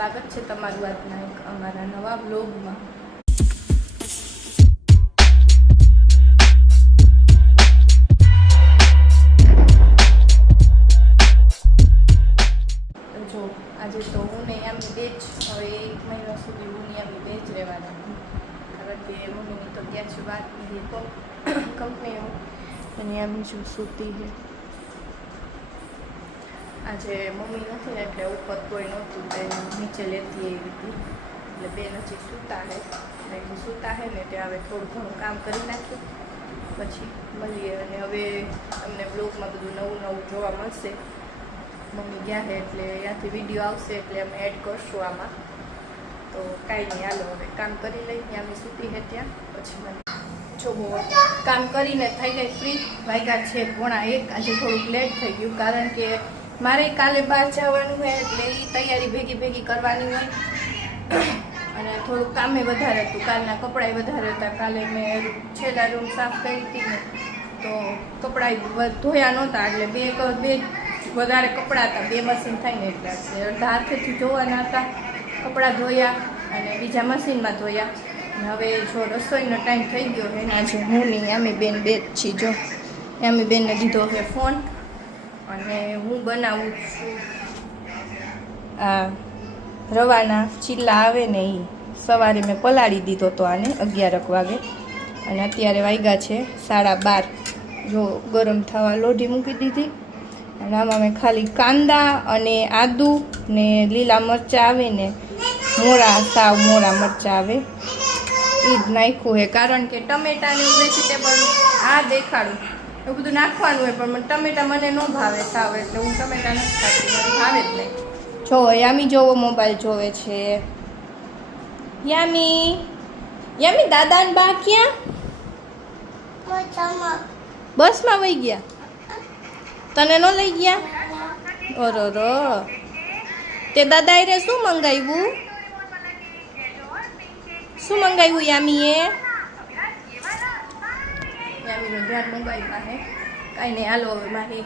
સ્વાગત છે તમારું આજના એક અમારા નવા બ્લોગમાં। જો આજે તો હું ને આમની બે જ હવે 1 મહિના સુધી હું ને આમની બે જ રહેવાના, કારણ કે મમ્મીની તો ત્યાં છે વાત કંપનીઓ અને આમની જો સૂતી છે। આજે મમ્મી નથી ને એટલે ઉપર કોઈ નહોતું તો નીચે લેતી એવી હતી, એટલે બેન હજી સૂતા છે ને તે હવે થોડું ઘણું કામ કરી નાખ્યું પછી મળીએ। અને હવે અમને બ્લોગમાં બધું નવું નવું જોવા મળશે। મમ્મી ગયા છે એટલે ત્યાંથી વિડીયો આવશે એટલે અમે એડ કરશું આમાં, તો કાંઈ નહીં, હાલો હવે કામ કરી લઈ। ત્યાં અમે સૂતી છે ત્યાં પછી મને જો કામ કરીને થઈ ગઈ ફ્રી, વાગ્યા છે 1:30। આજે થોડુંક લેટ થઈ ગયું કારણ કે મારે કાલે બહાર જવાનું હોય એટલે એ તૈયારી ભેગી કરવાની હોય અને થોડુંક કામે વધારે હતું, કાલના કપડાં વધારે હતા। કાલે મેં છેલ્લા રૂમ સાફ કરી હતી ને તો કપડાં ધોયા નહોતા એટલે બે વધારે કપડાં હતા, 2 મશીન થઈને એટલે અડધા હાથેથી ધોવાના હતા કપડાં ધોયા અને બીજા મશીનમાં ધોયા। અને હવે જો રસોઈનો ટાઈમ થઈ ગયો છે ને આજે હું નહીં આમી બેન બે જ છીએ। જો આમી બેનને દીધો છે ફોન અને હું બનાવું છું આ રવાના ચીલા આવે ને એ સવારે મેં પલાળી દીધો તો આને 11 વાગે અને અત્યારે વાગ્યા છે 12:30। જો ગરમ થવા લોઢી મૂકી દીધી અને આમાં મેં ખાલી કાંદા અને આદુ ને લીલા મરચાં આવે ને સાવ મોરા મરચાં આવે એ જ નાખ્યું છે, કારણ કે ટમેટાની વેજીટેબલ આ દેખાડું એવું બધું નાખવાનું હોય પણ ટમેટા મને ન ભાવે સાવ, એટલે હું ટમેટા નથી ખાતી, મને ભાવે જ નહીં। જો યામી જોવો મોબાઈલ જોવે છે, યામી દાદા ને બા ક્યાં? બસમાં વહી ગયા, તને ન લઈ ગયા? ઓરો તે દાદા રે શું મંગાવ્યું યામીએ? યામીનો ધ્યાન મોબાઈલમાં છે, કાંઈ નહીં, હાલો હવે મારી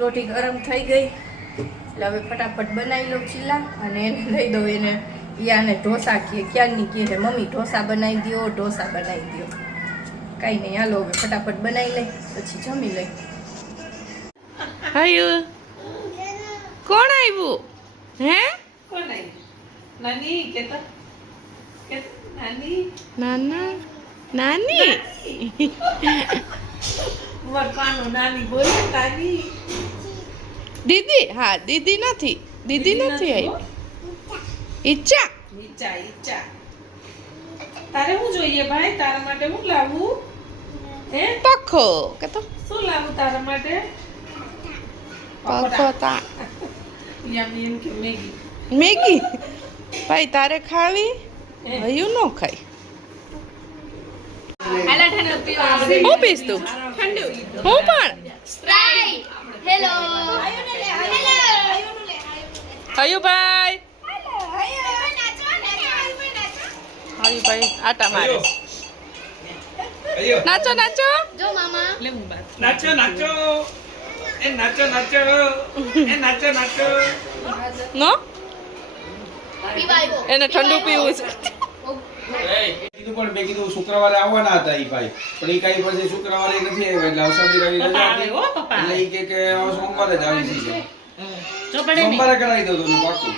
રોટી ગરમ થઈ ગઈ એટલે હવે ફટાફટ બનાવી લઉં ચીલા અને એને લઈ દઉં એને યાને ઢોસા કહે, ક્યારની કહે છે મમ્મી ઢોસા બનાવી દો, કાંઈ નહીં, હાલો હવે ફટાફટ બનાવી લઈ પછી જમી લઈ। હાયુ કોણ આવ્યું? હે કોણ આવ્યું? નાની કેતા નાની દીદી? હા દીદી નથી આવી। ઈચ્છા તારે શું જોઈએ ભાઈ? તારા માટે શું લાવું? હે પખો કેતો શું લાવું તારા માટે? પખો તા યામી એમ કે મેગી ભાઈ તારે ખાવી? હયું ન ખાય। હું પીસ તું? હું પણ હયું ભાઈ આટા મારે, નાચો જો મામા, નો એને ઠંડુ પીવું છે। પણ મેં કીધું શુક્રવારે આવવાના હતા ઈ ભાઈ, પણ ઈ કઈ પછી શુક્રવારે નથી આવ્યા એટલે અવસાદી રવિ રજા હતી એટલે ઈ કે હવે સોમવારે જ આવી છે। સોમવારે કરાવી દઉં તમને પાક્કું।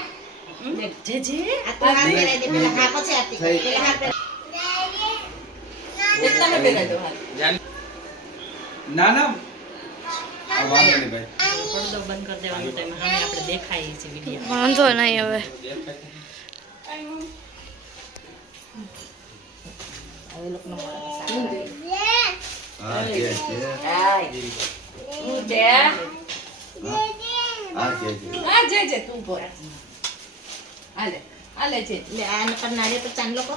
ના ના વાંધો નહીં ભાઈ, પડદો બંધ કરી દેવાનો તો એમાં સામે આપણે દેખાઈએ છીએ વિડિયો। વાંધો નહીં હવે તું બોલ આલે છે લે આ નકર નાડે તો ચાંદ લોકો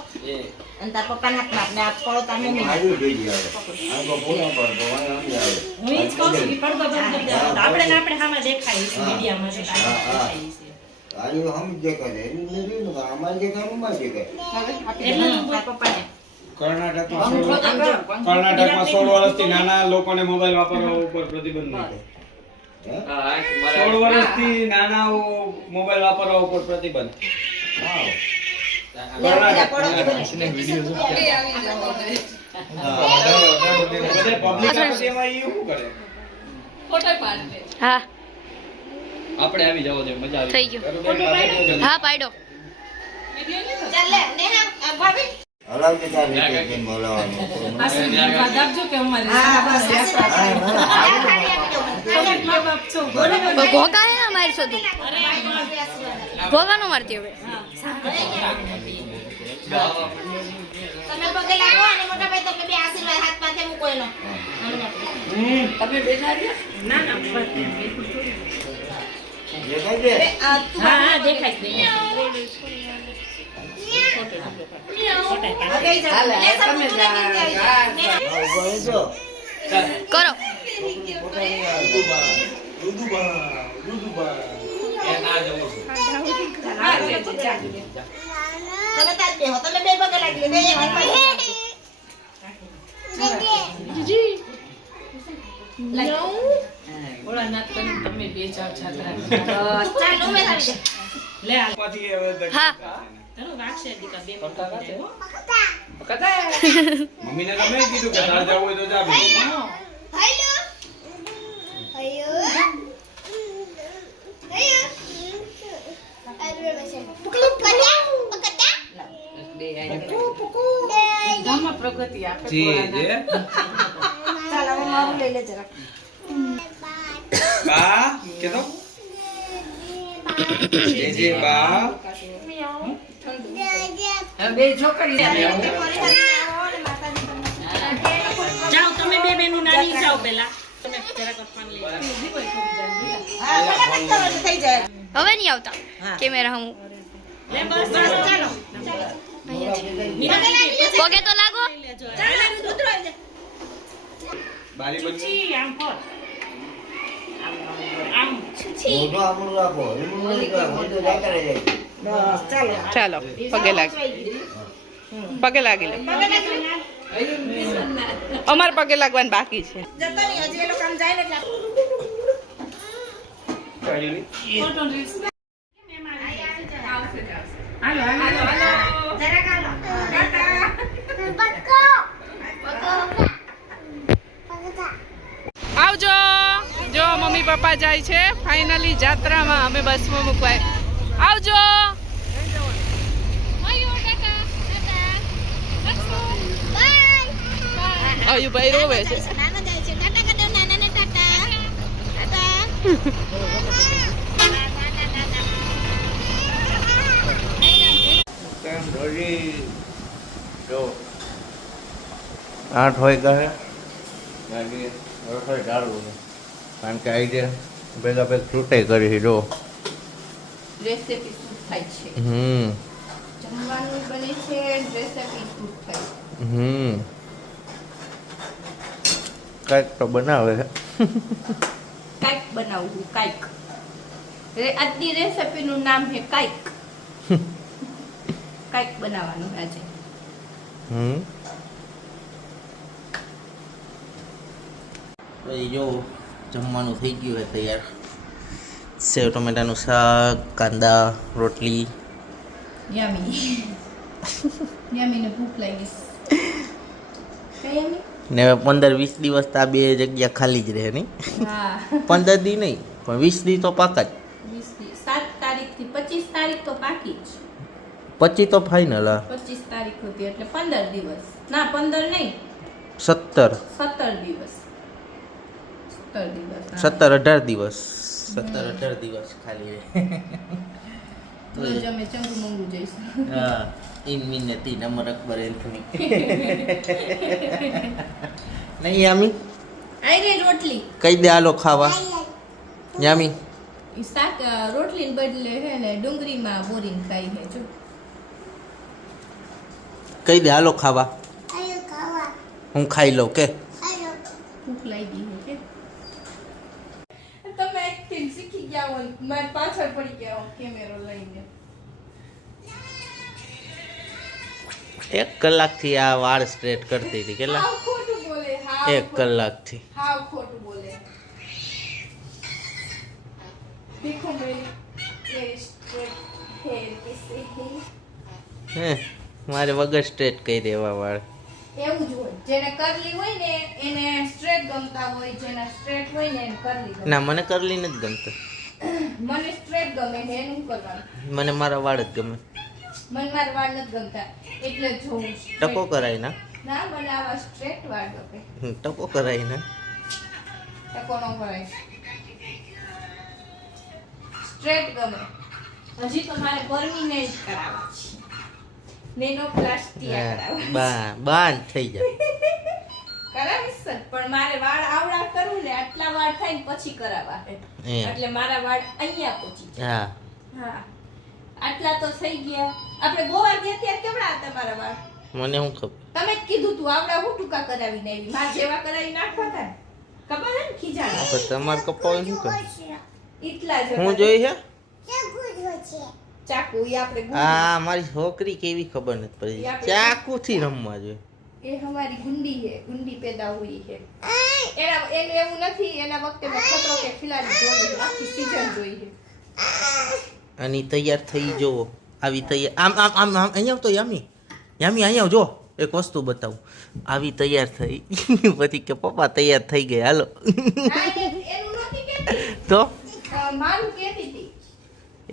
અને તાર પપ્પાના હાથમાં ને આ પડો તાર મમ્મી આવી ગઈ આવે આંગો બોલા પર ભગવાન આવી આવે હું ઈ જ કહું છું કે પડદો બંધ કરી દેવાનો આપણે સામે દેખાઈએ છીએ વિડિયામાં દેખાઈએ છીએ। આયો હમ જે કરે એનું નથી ને અમાર જે કામ માં જે કરે એટલે તાર પપ્પાને કર્ણાટકમાં 16 વર્ષથી નાના લોકોને મોબાઈલ વાપરવા ઉપર પ્રતિબંધ મૂક્યો। 16 વર્ષથી નાના મોબાઈલ વાપરવા ઉપર પ્રતિબંધ। બધે public આપે એમાં ઈ શું કરે? હા આપણે આવી જાવ દે મજા આવી થઈ ગયું હા પાડો હલાવતી તાર રીતે કેમ બોલાવવાનું ઘોઘા હે અમારી શોધું ઘોઘા નો મારતી હવે તમે પગે લાગો અને મોટા ભાઈ તમે બે આશીર્વાદ હાથ માથે મૂકો એનો તમે બેઠા રહ્યા? ના ના દેખાય છે? હા દેખાય છે. કરો એ ના જવું તમે તાજ બેહો તમે બે પગે લાગી બે એક હાથ માથે ભોળાનાથ કરીને તમે બે જાવ છાત્રા. ચાલો મે લાગી લે આ પછી હવે હા. તને વાગશે દીકા બે મિનિટ હો. મમ્મીને તો મેં કીધું કે તારે જવું હોય તો જા બેન. ગામમાં પ્રગતિ આપે જી ભોળાનાથ. જે ચાલો હવે મારું લઈ લે જરા બા કેતો જે બા બે છોકરી જાઓ તમે બે બેનું નાની જાઓ પેલા તમે જરાક ફોન લઈ હા ફટાફટ કરો થઈ જાય હવે નહીં આવતા કેમેરા હું લે બસ ચાલો પગે તો લાગો ચાલો ઉતરો આવી જા બારી બંધ છી આમ ફોર આમ મોઢું આપણું રાખો એનું નહીં કરો, મોઢું જાતા રહી જાય. ચાલો પગે લાગી પગે લાગી લે અમારે પગે લાગવાનું બાકી છે જતો નહીં હજી એ લોકો આમ જાય ને એટલે ફોટો રીલ્સ જરાક હાલો આવજો જો મમ્મી પપ્પા જાય છે ફાઇનલી જાત્રામાં અમે બસમાં મૂકવાય આવજો અયુભાઈ રોવે છે નાનો જાય છે ટાટા કદો નાનાને ટાટા ટાટા કેમ રોજી જો 8 વાગ્યા છે ગાડી રસોઈ ચાલુ છે કારણ કે આઈ ભેગા ભેગ છૂટાઈ કરી છે જો રેસીપી શૂટ થાય છે જમવાનું બને છે રેસીપી શૂટ થાય કંઈક તો બનાવે છે કાઈક બનાવવું કાઈક આજની રેસીપીનું નામ છે કાઈક કાઈક બનાવવાનું આજે પછી જો જમવાનું થઈ ગયું છે તૈયાર સેવ ટમેટાનું શાક કાંદા રોટલી યમી યમીને ભૂખ લાગી કઈ યમી ને હવે 15-20 દિવસ તો આ બે જગ્યા ખાલી જ રહે નહીં હા 15 દી નહીં પણ 20 દી તો પાકા જ 7 તારીખથી 25 તારીખ તો પાકી જ 25 તો ફાઇનલ હા 25 તારીખ હતી એટલે 15 દિવસ ના 15 નહીં 17 17 દિવસ 17 દિવસ 17-18 દિવસ 17-18 દિવસ ખાલી રહે તો જ અમે ચંગુ મંગુ જઈશું હા ઇન મિનતી નંબર અકબર એન્થની નહીં યામી આઈ રે રોટલી કઈ દે આલો ખાવા યામી ઈ શાક રોટલી ને બદલે હે ને ડુંગળીમાં બોરીને ખાઈ હે જો કઈ દે આલો ખાવા હું ખાઈ લઉં કે ભૂખ લાગી હે કે તમે એક્ટિંગ શીખી ગયા હોય મારી પાછળ પડી ગયા હો કેમેરો લઈને 1 કલાકથી આ વાળ સ્ટ્રેટ કરતી હતી કેટલા હાવ ખોટું બોલે 1 કલાકથી હાવ ખોટું બોલે દેખો મેરી એ સ્ટ્રેટ હેર કિસી હે મારે વગર સ્ટ્રેટ કરી દેવા વાળ. એવું જ હોય. જેને કરલી હોય ને એને સ્ટ્રેટ ગમતા હોય, જેને સ્ટ્રેટ હોય ને એને કરલી ગમે. ના મને કરલી નથી ગમતા. મને સ્ટ્રેટ ગમે છે, એનું કરવાનું. મને મારા વાળ જ ગમે. મને મારા વાળ નથી ગમતા એટલે જ હું ટકો કરાય ના. ના મને આવા સ્ટ્રેટ વાળ ગમે. ટકો કરાય ના. ટકો ન કરાય, સ્ટ્રેટ ગમે. હજી તો મારે પરમિનેન્ટ કરાવવા છે, નેનોપ્લાસ્ટી કરાવવા બાંધ થઈ જાય. કરાવીશ જ, પણ મારે વાળ આવડા કરવું ને આટલા વાળ થાય ને પછી કરાવવા છે. એટલે મારા વાળ અહીંયા પહોંચી જાય. હા હા આટલા તો થઈ ગયા. આપણે ગોવા ગયા ત્યારે કેવડા હતા મારા વાળ? મને શું ખબર. તમે જ કીધું તું આવડા હું ટૂંકા કરાવીને આવી, માર જેવા કરાવી નાખવા હતા ને. ખબર હે ને ખીજાણા પણ તમારે કપાવું શું કરે? એટલા જ હું જોઈ છે ચાકુ ઈ આપણે આ મારી છોકરી કેવી ખબર નથી પડી. ચાકુ થી રમવા જોઈએ. એ हमारी गुंडी है, गुंडी पैदा हुई है. એને એવું નથી, એના વખતે મેં ખતરો કે ખિલાડી જોઈ છે, આખી સીઝન જોઈ છે. અને ઈ તૈયાર થઈ જોવો. આવી તૈયાર આમ આમ આમ આમ અહીંયા તો યામી અહીંયા જો એક વસ્તુ બતાવું. આવી તૈયાર થઈ પછી કે પપ્પા તૈયાર થઈ ગયા હાલો. ના, એનું નથી કહેતી. તો મારું કહેતી હતી.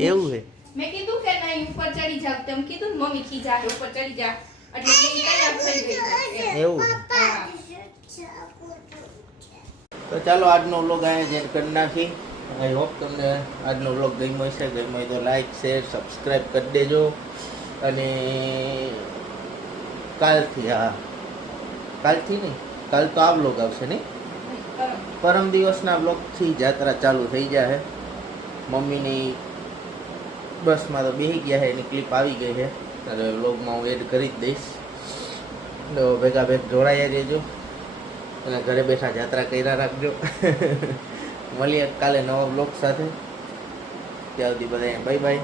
એવું છે. મેં કીધું કે નહીં ઉપર ચડી જાવ, તેમ કીધું ને મમ્મી ખીજા ઉપર ચડી જા, એટલે એ તૈયાર થઈ ગઈ છે. એવું છે. હા. તો ચાલો આજનો વ્લોગ અહીંયા જેને કરી નાખી. આઈ હોપ તમને આજનો વ્લોગ ગમ્યો હશે. ગમ્યો હોય તો લાઈક શેર સબસ્ક્રાઈબ કરી દેજો. અને કાલથી નહીં, કાલ તો આ વ્લોગ આવશે નહીં, પરમ દિવસના વ્લોગથી જાત્રા ચાલુ થઈ જાય. મમ્મીની બસમાં તો બેસી ગયા છે, એની ક્લિપ આવી ગઈ છે, એટલે વ્લોગમાં હું એડ કરી જ દઈશ. તો ભેગા જોડાયા રહેજો અને ઘરે બેઠા જાત્રા કર્યા રાખજો. મળીએ કાલે નવા વ્લોગ સાથે. ત્યાં સુધી બધાને બાય બાય.